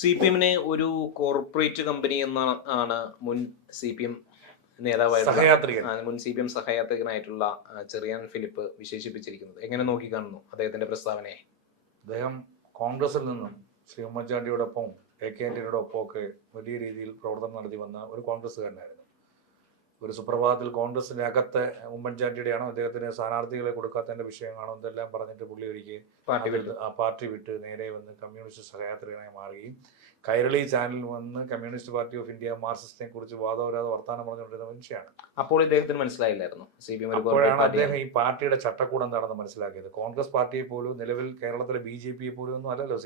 C P എമ്മിനെ ഒരു corporate company എന്നാണ് മുൻ സി പി എം നേതാവായിട്ടുള്ള മുൻ സി പി എം സഹയാത്രികനായിട്ടുള്ള ചെറിയാൻ ഫിലിപ്പ് വിശേഷിപ്പിച്ചിരിക്കുന്നത്. എങ്ങനെ നോക്കിക്കാണുന്നു അദ്ദേഹത്തിന്റെ പ്രസ്താവനയെ? അദ്ദേഹം കോൺഗ്രസിൽ നിന്നും ശ്രീ ഉമ്മൻചാണ്ടിയോടൊപ്പം AK ആന്റണിയോടൊപ്പം ഒക്കെ വലിയ രീതിയിൽ പ്രവർത്തനം നടത്തി വന്ന ഒരു കോൺഗ്രസ്സുകാരനായിരുന്നു. ഒരു സുപ്രഭാതത്തിൽ കോൺഗ്രസിന്റെ അകത്തെ ഉമ്മൻചാണ്ടിയുടെയാണോ അദ്ദേഹത്തിന് സ്ഥാനാർത്ഥികളെ കൊടുക്കാത്തതിന്റെ വിഷയമാണോ എന്തെല്ലാം പറഞ്ഞിട്ട് പുള്ളി ഒരിക്കൽ പാർട്ടി വിട്ട് നേരെ വന്ന് കമ്മ്യൂണിസ്റ്റ് സഹയാത്രികനായി മാറുകയും കൈരളി ചാനലിൽ വന്ന് കമ്മ്യൂണിസ്റ്റ് പാർട്ടി ഓഫ് ഇന്ത്യ മാർക്സിസ്റ്റിനെ കുറിച്ച് വാദവരാതെ വർത്തമാനം പറഞ്ഞുകൊണ്ടിരുന്ന മനുഷ്യയാണ്. അപ്പോൾ ഇദ്ദേഹത്തിന് മനസ്സിലായില്ലായിരുന്നു അപ്പോഴാണ് അദ്ദേഹം ഈ പാർട്ടിയുടെ ചട്ടക്കൂട് എന്താണെന്ന് മനസ്സിലാക്കിയത്. കോൺഗ്രസ് പാർട്ടിയെ പോലും നിലവിൽ കേരളത്തിലെ BJP പോലും ഒന്നും അല്ലല്ലോ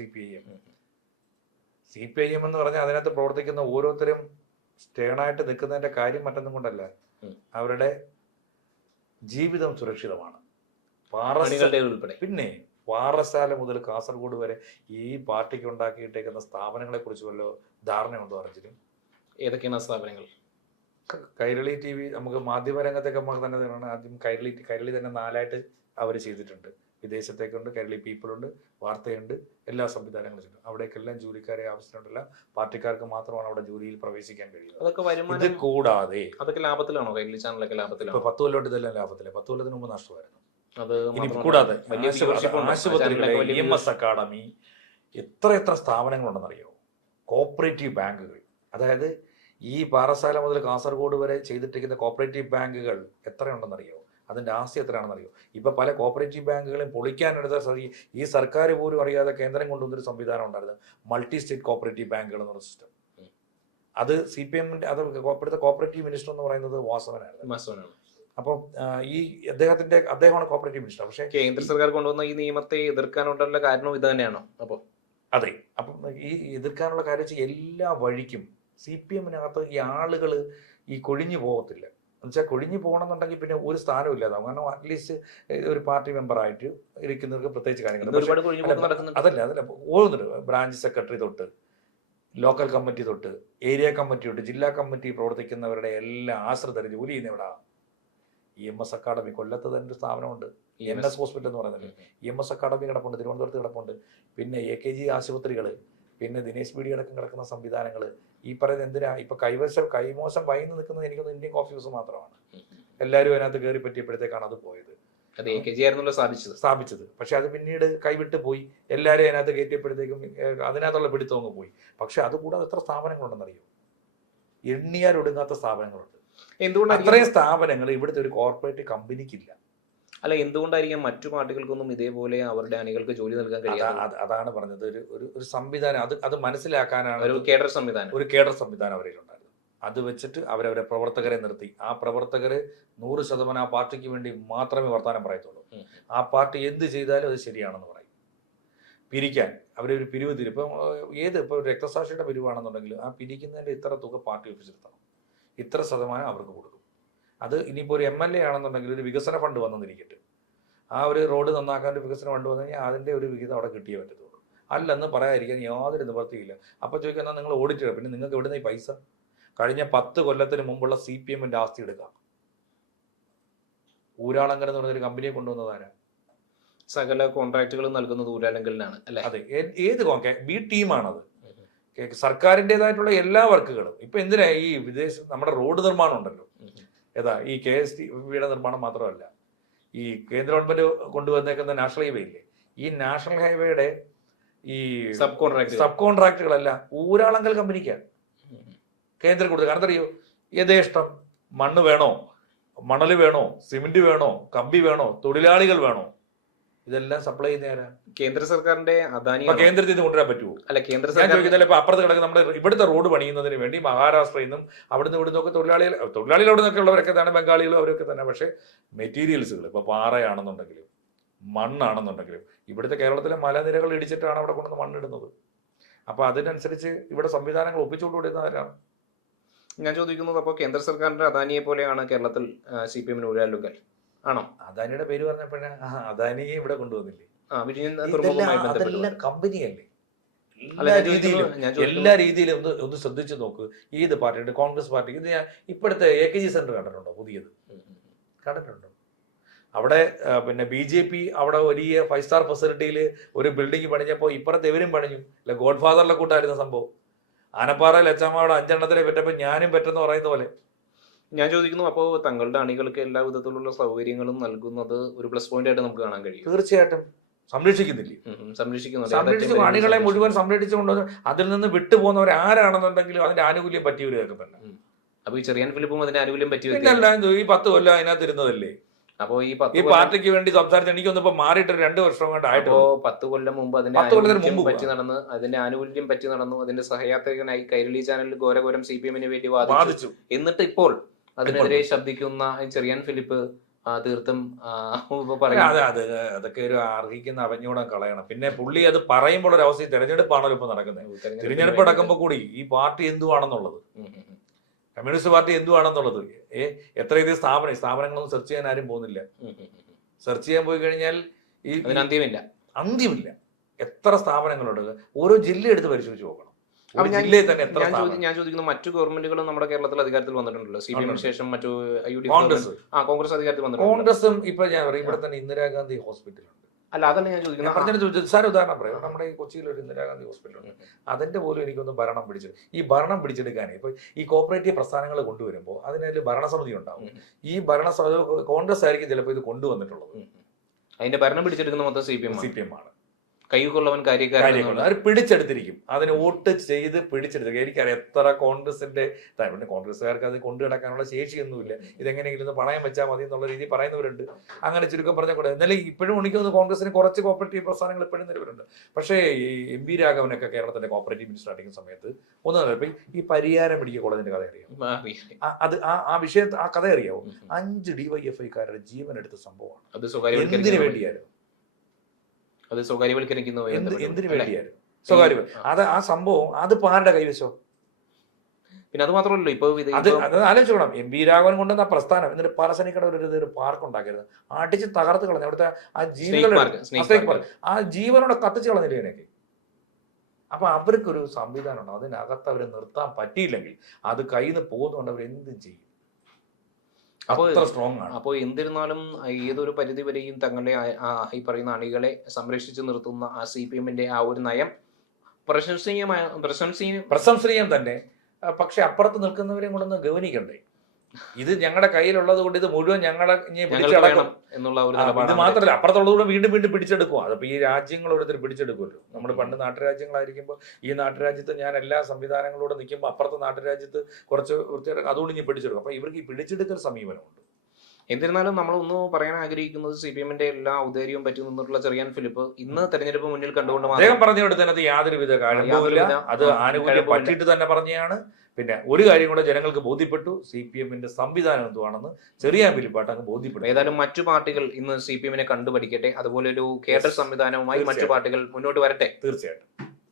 CPIM എന്ന് പറഞ്ഞാൽ അതിനകത്ത് പ്രവർത്തിക്കുന്ന ഓരോരുത്തരും സ്റ്റേണായിട്ട് നിൽക്കുന്നതിന്റെ കാര്യം മറ്റൊന്നും കൊണ്ടല്ല, അവരുടെ ജീവിതം സുരക്ഷിതമാണ്. പിന്നെ പാറശാല മുതൽ കാസർഗോഡ് വരെ ഈ പാർട്ടിക്ക് ഉണ്ടാക്കിയിട്ടേക്കുന്ന സ്ഥാപനങ്ങളെ കുറിച്ച് വല്ലോ ധാരണയുണ്ടോ അർജുനും? ഏതൊക്കെയാണ് സ്ഥാപനങ്ങൾ? കൈരളി TV നമുക്ക് മാധ്യമരംഗത്തേക്ക് നമുക്ക് തന്നെ തന്നെയാണ്. ആദ്യം കൈരളി തന്നെ 4ആയിട്ട് അവർ ചെയ്തിട്ടുണ്ട്. വിദേശത്തേക്കുണ്ട്, കൈരളി പീപ്പിൾ ഉണ്ട്, വാർത്തയുണ്ട്, എല്ലാ സംവിധാനങ്ങളും ഉണ്ട്. അവിടേക്കെല്ലാം ജോലിക്കാരെ ആവശ്യമുണ്ടല്ല, പാർട്ടിക്കാർക്ക് മാത്രമാണ് അവിടെ ജോലിയിൽ പ്രവേശിക്കാൻ കഴിയുന്നത്. ഇത് കൂടാതെ അതൊക്കെ ലാഭത്തിലാണോ? കൈരളി ചാനലൊക്കെ ലാഭത്തിലാണോ? ഇപ്പൊ 10 കൊല്ലോട്ട് ഇതെല്ലാം ലാഭത്തില്ല. 10 കൊല്ലത്തിന് മുമ്പ് നഷ്ടമായിരുന്നു. ഇനി കൂടാതെ ആശുപത്രികളെ, EMS അക്കാഡമി, എത്ര സ്ഥാപനങ്ങളുണ്ടെന്നറിയോ? കോപ്പറേറ്റീവ് ബാങ്കുകൾ, അതായത് ഈ പാറശാല മുതൽ കാസർഗോഡ് വരെ ചെയ്തിട്ടിരിക്കുന്ന കോപ്പറേറ്റീവ് ബാങ്കുകൾ എത്രയുണ്ടെന്നറിയോ? അതിൻ്റെ ആസ്തി എത്രയാണെന്നറിയോ? ഇപ്പം പല കോപ്പറേറ്റീവ് ബാങ്കുകളെയും പൊളിക്കാനെടുത്ത ഈ സർക്കാർ പോലും അറിയാതെ കേന്ദ്രം കൊണ്ടുവന്നൊരു സംവിധാനം ഉണ്ടായിരുന്നു, മൾട്ടി സ്റ്റേറ്റ് കോപ്പറേറ്റീവ് ബാങ്കുകൾ എന്നൊരു സിസ്റ്റം. അത് CPMന്റെ അത് ഇപ്പോഴത്തെ കോപ്പറേറ്റീവ് മിനിസ്റ്റർ എന്ന് പറയുന്നത് വാസവനാണ്. അപ്പം ഈ അദ്ദേഹമാണ് കോപ്പറേറ്റീവ് മിനിസ്റ്റർ. പക്ഷേ കേന്ദ്ര സർക്കാർ കൊണ്ടുവന്ന ഈ നിയമത്തെ എതിർക്കാനുള്ള കാരണം ഇത് തന്നെയാണോ? അപ്പോൾ അതെ, അപ്പം ഈ എതിർക്കാനുള്ള കാര്യം എല്ലാ വഴിക്കും CPMനകത്ത് ഈ ആളുകൾ ഈ കൊഴിഞ്ഞു പോകത്തില്ല. എന്നുവെച്ചാൽ കൊഴിഞ്ഞു പോകണമെന്നുണ്ടെങ്കിൽ പിന്നെ ഒരു സ്ഥാനം ഇല്ലാതാവും. കാരണം അറ്റ്ലീസ്റ്റ് ഒരു പാർട്ടി മെമ്പറായിട്ട് ഇരിക്കുന്നവർക്ക് പ്രത്യേകിച്ച് കാര്യങ്ങൾ അതല്ല ഓരോന്നുണ്ട്. ബ്രാഞ്ച് സെക്രട്ടറി തൊട്ട് ലോക്കൽ കമ്മിറ്റി തൊട്ട് ഏരിയ കമ്മിറ്റി തൊട്ട് ജില്ലാ കമ്മിറ്റി പ്രവർത്തിക്കുന്നവരുടെ എല്ലാ ആശ്രിതർ ജോലി ചെയ്യുന്ന എവിടാ? EMS അക്കാഡമി കൊല്ലത്ത് തന്നെ ഒരു സ്ഥാപനമുണ്ട്, NS ഹോസ്പിറ്റൽ എന്ന് പറയുന്നത്. EMS അക്കാഡമി കിടപ്പുണ്ട്, തിരുവനന്തപുരത്ത് കിടപ്പുണ്ട്. പിന്നെ AKG ആശുപത്രികൾ, പിന്നെ ദിനേശ് ബീഡി അടക്കം കിടക്കുന്ന സംവിധാനങ്ങൾ. ഈ പറയുന്നത് എന്തിനാ? ഇപ്പൊ കൈമോശം വൈന്ന് നിൽക്കുന്നത് എനിക്കൊന്ന് ഇന്ത്യൻ കോഫി ഹൗസ് മാത്രമാണ്. എല്ലാവരും അതിനകത്ത് കയറി പറ്റിയപ്പോഴത്തേക്കാണ് അത് പോയത്. സ്ഥാപിച്ചത്. പക്ഷെ അത് പിന്നീട് കൈവിട്ട് പോയി. എല്ലാവരും അതിനകത്ത് കയറ്റിയപ്പോഴത്തേക്കും അതിനകത്തുള്ള പിടിത്തങ്ങ് പോയി. പക്ഷെ അതുകൂടാതെ എത്ര സ്ഥാപനങ്ങളുണ്ടെന്നറിയോ? എണ്ണിയാൽ ഒടുങ്ങാത്ത സ്ഥാപനങ്ങളുണ്ട്. എന്തുകൊണ്ടാണ് അത്രയും സ്ഥാപനങ്ങൾ ഇവിടുത്തെ ഒരു കോർപ്പറേറ്റ് കമ്പനിക്കില്ല? അല്ല, എന്തുകൊണ്ടായിരിക്കും മറ്റു പാർട്ടികൾക്കൊന്നും ഇതേപോലെ അവരുടെ അണികൾക്ക് ജോലി നൽകാൻ കഴിയാതെ? അതാണ് പറഞ്ഞത്, ഒരു സംവിധാനം അത് മനസ്സിലാക്കാനാണ് ഒരു കേഡർ സംവിധാനം അവരിൽ ഉണ്ടായിരുന്നു. അത് വെച്ചിട്ട് അവരവരെ പ്രവർത്തകരെ നിർത്തി. ആ പ്രവർത്തകര് 100% ആ പാർട്ടിക്ക് വേണ്ടി മാത്രമേ വർത്തമാനം പറയത്തുള്ളൂ. ആ പാർട്ടി എന്ത് ചെയ്താലും അത് ശരിയാണെന്ന് പറയും. പിരിക്കാൻ അവരൊരു പിരിവ് തരും. ഇപ്പം രക്തസാക്ഷിയുടെ പിരിവാണെന്നുണ്ടെങ്കിൽ ആ പിരിക്കുന്നതിൻ്റെ ഇത്ര തുക പാർട്ടി ഓഫീസിലെത്തണം, ഇത്ര ശതമാനം അവർക്ക് കൊടുക്കും. അത് ഇനിയിപ്പോൾ ഒരു MLA ആണെന്നുണ്ടെങ്കിൽ ഒരു വികസന ഫണ്ട് വന്നെന്നിരിക്കട്ടെ, ആ ഒരു റോഡ് നന്നാക്കാൻ ഒരു വികസന ഫണ്ട് വന്നു കഴിഞ്ഞാൽ അതിൻ്റെ ഒരു വിഹിതം അവിടെ കിട്ടിയേ പറ്റത്തുള്ളൂ. അല്ലെന്ന് പറയാതിരിക്കാൻ യാതൊരു നിവൃത്തിയില്ല. അപ്പോൾ ചോദിക്കാൻ നിങ്ങൾ ഓഡിറ്റ്, പിന്നെ നിങ്ങൾക്ക് എവിടുന്ന ഈ പൈസ? കഴിഞ്ഞ 10 കൊല്ലത്തിന് മുമ്പുള്ള CPMന്റെ ആസ്തി എടുക്കാം. ഊരാളങ്കൽ എന്ന് പറഞ്ഞൊരു കമ്പനിയെ കൊണ്ടുവന്നതാരാ? സകല കോൺട്രാക്റ്റുകൾ നൽകുന്നത് ഊരാളങ്കലിനാണ് അല്ലേ? അതെ, ഏത് B ടീമാണത്. സർക്കാരിൻ്റെതായിട്ടുള്ള എല്ലാ വർക്കുകളും. ഇപ്പൊ എന്തിനാ ഈ നമ്മുടെ റോഡ് നിർമ്മാണം ഉണ്ടല്ലോ, ഈ KSTVയുടെ നിർമ്മാണം മാത്രമല്ല, ഈ കേന്ദ്ര ഗവൺമെന്റ് കൊണ്ടുവന്നേക്കുന്ന നാഷണൽ ഹൈവേ ഇല്ലേ, ഈ നാഷണൽ ഹൈവേയുടെ ഈ സബ് കോൺട്രാക്റ്റുകളെല്ലാം ഊരാളങ്കൽ കമ്പനിക്കാണ് കേന്ദ്രം കൊടുത്തത്. കാരണം അറിയോ? യഥേഷ്ടം മണ്ണ് വേണോ, മണൽ വേണോ, സിമെന്റ് വേണോ, കമ്പി വേണോ, തൊഴിലാളികൾ വേണോ, ഇതെല്ലാം സപ്ലൈ ചെയ്യുന്നവരാ? കേന്ദ്ര സർക്കാരിന്റെ അദാനി. കേന്ദ്രത്തിൽ നിന്ന് കൊണ്ടുവരാൻ പറ്റുമോ? അല്ല, കേന്ദ്ര ഞാൻ ചോദിക്കുന്നില്ല. ഇപ്പൊ അപ്പുറത്ത് കിടക്കുന്ന നമ്മുടെ ഇവിടുത്തെ റോഡ് പണിയുന്നതിന് വേണ്ടി മഹാരാഷ്ട്രയിൽ നിന്നും അവിടുന്ന് ഇവിടുന്നൊക്കെ തൊഴിലാളികൾ അവിടെ നിന്നൊക്കെ ഉള്ളവരൊക്കെ തന്നെ, ബംഗാളികളും അവരൊക്കെ തന്നെ. പക്ഷേ മെറ്റീരിയൽസുകൾ ഇപ്പൊ പാറയാണെന്നുണ്ടെങ്കിലും മണ്ണാണെന്നുണ്ടെങ്കിലും ഇവിടുത്തെ കേരളത്തിലെ മലനിരകൾ ഇടിച്ചിട്ടാണ് അവിടെ കൊണ്ടുവന്ന് മണ്ണിടുന്നത്. അപ്പൊ അതിനനുസരിച്ച് ഇവിടെ സംവിധാനങ്ങൾ ഒപ്പിച്ചുകൊണ്ടുകൊണ്ടിരുന്നവരാണ്. ഞാൻ ചോദിക്കുന്നത്, അപ്പോൾ കേന്ദ്ര സർക്കാരിന്റെ അദാനിയെ പോലെയാണ് കേരളത്തിൽ CPMന് ഊരാളുങ്കൽ ആണോ? അദാനിയുടെ പേര് പറഞ്ഞപ്പോഴേ അദാനിയെ ഇവിടെ കൊണ്ടുവന്നില്ലേ? അതെല്ലാം കമ്പനിയല്ലേ? എല്ലാ രീതിയിലും ഒന്ന് ശ്രദ്ധിച്ചു നോക്ക്. ഏത് പാർട്ടിയുണ്ട്? കോൺഗ്രസ് പാർട്ടി. ഇത് ഞാൻ ഇപ്പോഴത്തെ AKG സെന്റർ കണ്ടിട്ടുണ്ടോ? പുതിയത് കണ്ടിട്ടുണ്ടോ? അവിടെ പിന്നെ BJP അവിടെ വലിയ 5 സ്റ്റാർ ഫെസിലിറ്റിയിൽ ഒരു ബിൽഡിംഗ് പണിഞ്ഞപ്പോൾ ഇപ്പുറത്ത് ഇവരും പണിഞ്ഞു. അല്ല ഗോഡ് ഫാദറിലെ കൂട്ടായിരുന്ന സംഭവം. ആനപ്പാറയിൽ അച്ചമ്മയുടെ 5 എണ്ണത്തിനെ പറ്റപ്പോൾ ഞാനും പറ്റെന്ന് പറയുന്ന പോലെ. ഞാൻ ചോദിക്കുന്നു, അപ്പോൾ തങ്ങളുടെ അണികൾക്ക് എല്ലാ വിധത്തിലുള്ള സൗകര്യങ്ങളും നൽകുന്നത് ഒരു പ്ലസ് പോയിന്റ് ആയിട്ട് നമുക്ക് കാണാൻ കഴിയും? തീർച്ചയായിട്ടും സംരക്ഷിക്കുന്നില്ലേ? സംരക്ഷിക്കുന്നു. അണികളെ മുഴുവൻ സംരക്ഷിച്ചുകൊണ്ട് അതിൽ നിന്ന് വിട്ടുപോകുന്നവർ ആരാണെന്നുണ്ടെങ്കിലും അതിന്റെ ആനുകൂല്യം പറ്റിയവരൊക്കെ തന്നെ. അപ്പൊ ഈ ചെറിയാൻ ഫിലിപ്പും അതിന്റെ ആനുകൂല്യം പറ്റി ഈ 10 കൊല്ലം അതിനകത്ത് ഇരുന്നതല്ലേ? അപ്പോ ഈ പാർട്ടിക്ക് വേണ്ടി സംസാരിച്ച് എനിക്കൊന്നും ഇപ്പൊ മാറിയിട്ട് 2 വർഷം കൊണ്ടായിട്ടോ. 10 കൊല്ലം മുമ്പ് അതിന്റെ ആനുകൂല്യം പറ്റി നടന്നു. അതിന്റെ സഹയാത്രികനായി കൈരളി ചാനലിൽ ഘോരഘോരം CPM-ന് വേണ്ടി വാദിച്ചു. എന്നിട്ട് ഇപ്പോൾ അതിനെതിരെ ശബ്ദിക്കുന്ന ചെറിയാൻ ഫിലിപ്പ് തീർത്തും അതൊക്കെ ഒരു അർഹിക്കുന്ന അവഞ്ഞൂടെ കളയണം. പിന്നെ പുള്ളി അത് പറയുമ്പോൾ ഒരു അവസ്ഥ തെരഞ്ഞെടുപ്പാണല്ലോ ഇപ്പൊ നടക്കുന്നത്. തിരഞ്ഞെടുപ്പ് നടക്കുമ്പോൾ കൂടി ഈ പാർട്ടി എന്തുവാണെന്നുള്ളത്, കമ്മ്യൂണിസ്റ്റ് പാർട്ടി എന്തുവാണെന്നുള്ളത് എത്ര ഇത് സ്ഥാപനങ്ങളൊന്നും സെർച്ച് ചെയ്യാൻ ആരും പോകുന്നില്ല. സെർച്ച് ചെയ്യാൻ പോയി കഴിഞ്ഞാൽ ഈ അന്ത്യമില്ല. എത്ര സ്ഥാപനങ്ങളുണ്ട്, ഓരോ ജില്ല എടുത്ത് പരിശോധിച്ച് നോക്കണം. ഞാൻ ചോദിക്കുന്നു, മറ്റു ഗവൺമെന്റുകളും നമ്മുടെ കേരളത്തിൽ അധികാരത്തിൽ വന്നിട്ടുണ്ടല്ലോ. CPM-ന് ശേഷം മറ്റു കോൺഗ്രസ് അധികാരത്തിൽ വന്നിട്ടുണ്ട്. കോൺഗ്രസും ഇപ്പൊ ഞാൻ പറയും ഇവിടെ തന്നെ ഇന്ദിരാഗാന്ധി ഹോസ്പിറ്റലുണ്ട്. അല്ല, അതല്ല ഞാൻ ചോദിക്കുന്നത്. സാർ ഉദാഹരണം പറയാം, നമ്മുടെ ഈ കൊച്ചിയിൽ ഒരു ഇന്ദിരാഗാന്ധി ഹോസ്പിറ്റലുണ്ട്. അതിന്റെ പോലും എനിക്കൊന്ന് ഭരണം പിടിച്ചെടുക്കാനേ ഇപ്പൊ ഈ കോപ്പറേറ്റീവ് പ്രസ്ഥാനങ്ങൾ കൊണ്ടുവരുമ്പോൾ അതിനൊരു ഭരണസമിതി ഉണ്ടാവും. ഈ ഭരണസമിതി കോൺഗ്രസ് ആയിരിക്കും ചിലപ്പോൾ ഇത് കൊണ്ടുവന്നിട്ടുള്ളത്. അതിന്റെ ഭരണം പിടിച്ചെടുക്കുന്ന മൊത്തം CPM ആണ്. കൈകൊള്ളവൻ കാര്യക്കാരൻ അവർ പിടിച്ചെടുത്തിരിക്കും. അതിന് വോട്ട് ചെയ്ത് പിടിച്ചെടുത്തിരിക്കും. എനിക്കറിയാം എത്ര കോൺഗ്രസിന്റെ കോൺഗ്രസ്സുകാർക്ക് അത് കൊണ്ടു കിടക്കാനുള്ള ശേഷിയൊന്നുമില്ല. ഇതെങ്ങനെയെങ്കിലും പണയം വെച്ചാൽ മതി എന്നുള്ള രീതി പറയുന്നവരുണ്ട്. അങ്ങനെ ചുരുക്കം പറഞ്ഞാൽ കൂടെ എന്നാലും ഇപ്പോഴും എനിക്ക് തോന്നുന്നു കോൺഗ്രസിന് കുറച്ച് കോപ്പറേറ്റീവ് പ്രസ്ഥാനങ്ങൾ ഇപ്പോഴും നിലവിലുണ്ട്. പക്ഷേ ഈ MV രാഘവനൊക്കെ കേരളത്തിന്റെ കോപ്പറേറ്റീവ് മിനിസ്റ്റർ ആയിരിക്കുന്ന സമയത്ത് ഇപ്പൊ ഈ പരിയാരം മെഡിക്കൽ കോളേജിന്റെ കഥ അറിയാം. അത് ആ വിഷയത്തെ ആ കഥ അറിയാവോ? 5 DYFIക്കാരുടെ ജീവൻ എടുത്ത സംഭവമാണ്. എന്തിനു വേണ്ടിയായിരുന്നു? അത് സ്വകാര്യവൽക്കരിക്കുന്നു. എന്തിനു വേണ്ടിയായിരുന്നു സ്വകാര്യ? അത് ആ സംഭവം അത് ആരുടെ കൈവശോ? പിന്നെ അത് മാത്രമല്ലോ ഇപ്പൊ അത് ആലോചിച്ചോണം. MV രാഘവൻ കൊണ്ടുവന്ന പ്രസ്ഥാനം എന്നിട്ട് പാലസനിക്കട ഒരു പാർക്ക് ഉണ്ടാക്കരുത്, അടിച്ച് തകർത്ത് കളഞ്ഞു. അവിടുത്തെ ആ ജീവികൾ ആ ജീവനോടെ കത്തിച്ച് കളഞ്ഞില്ലേ എനിക്ക്. അപ്പൊ അവർക്കൊരു സംവിധാനം ഉണ്ട്. അതിനകത്ത് അവരെ നിർത്താൻ പറ്റിയില്ലെങ്കിൽ അത് കയ്യിൽ നിന്ന് പോകുന്നതുകൊണ്ട് അവർ എന്തും ചെയ്യും. അപ്പോൾ എന്തിരുന്നാലും ഏതൊരു പരിധി വരെയും തങ്ങളുടെ ഈ പറയുന്ന അണികളെ സംരക്ഷിച്ചു നിർത്തുന്ന ആ CPM-ന്റെ ആ ഒരു നയം പ്രശംസനീയം തന്നെ. പക്ഷെ അപ്പുറത്ത് നിൽക്കുന്നവരെയും കൊണ്ടൊന്ന് ഗവനിക്കണ്ടേ? ഇത് ഞങ്ങളുടെ കയ്യിലുള്ളത് കൊണ്ട് ഇത് മുഴുവൻ ഞങ്ങളെ എന്നുള്ള ഒരു ഇത് മാത്രമല്ല, അപ്പുറത്തുള്ളത് വീണ്ടും വീണ്ടും പിടിച്ചെടുക്കും. അതപ്പോൾ ഈ രാജ്യങ്ങൾ ഓരോരുത്തർ പിടിച്ചെടുക്കുമല്ലോ. നമ്മൾ പണ്ട് നാട്ടുരാജ്യങ്ങളായിരിക്കുമ്പോൾ ഈ നാട്ടുരാജ്യത്ത് ഞാൻ എല്ലാ സംവിധാനങ്ങളോടെ നിൽക്കുമ്പോൾ അപ്പുറത്തെ നാട്ടുരാജ്യത്ത് കുറച്ച് വൃത്തിയായിട്ട് അതുകൊണ്ട് ഇനി പിടിച്ചെടുക്കും. അപ്പോൾ ഇവർക്ക് ഈ പിടിച്ചെടുക്കൽ സമീപനമുണ്ട്. എന്നിരുന്നാലും നമ്മളൊന്ന് പറയാൻ ആഗ്രഹിക്കുന്നത് CPM-ന്റെ എല്ലാ ഔദാര്യവും പറ്റി നിന്നിട്ടുള്ള ചെറിയാൻ ഫിലിപ്പ് ഇന്ന് തെരഞ്ഞെടുപ്പ് മുന്നിൽ കണ്ടുകൊണ്ട് അദ്ദേഹം പറഞ്ഞുകൊണ്ട് തന്നെ യാതൊരുവിധ കാര്യമില്ല. അത് ആനുകൂല്യം പറ്റിയിട്ട് തന്നെ പറഞ്ഞതാണ്. പിന്നെ ഒരു കാര്യം കൂടെ ജനങ്ങൾക്ക് ബോധ്യപ്പെട്ടു, CPM-ന്റെ സംവിധാനം എന്തുവാണെന്ന് ചെറിയാൻ ഫിലിപ്പായിട്ട് അങ്ങ് ബോധ്യപ്പെട്ടു. ഏതായാലും മറ്റു പാർട്ടികൾ ഇന്ന് CPM-നെ കണ്ടുപഠിക്കട്ടെ. അതുപോലെ ഒരു കേഡർ സംവിധാനവുമായി മറ്റു പാർട്ടികൾ മുന്നോട്ട് വരട്ടെ. തീർച്ചയായിട്ടും.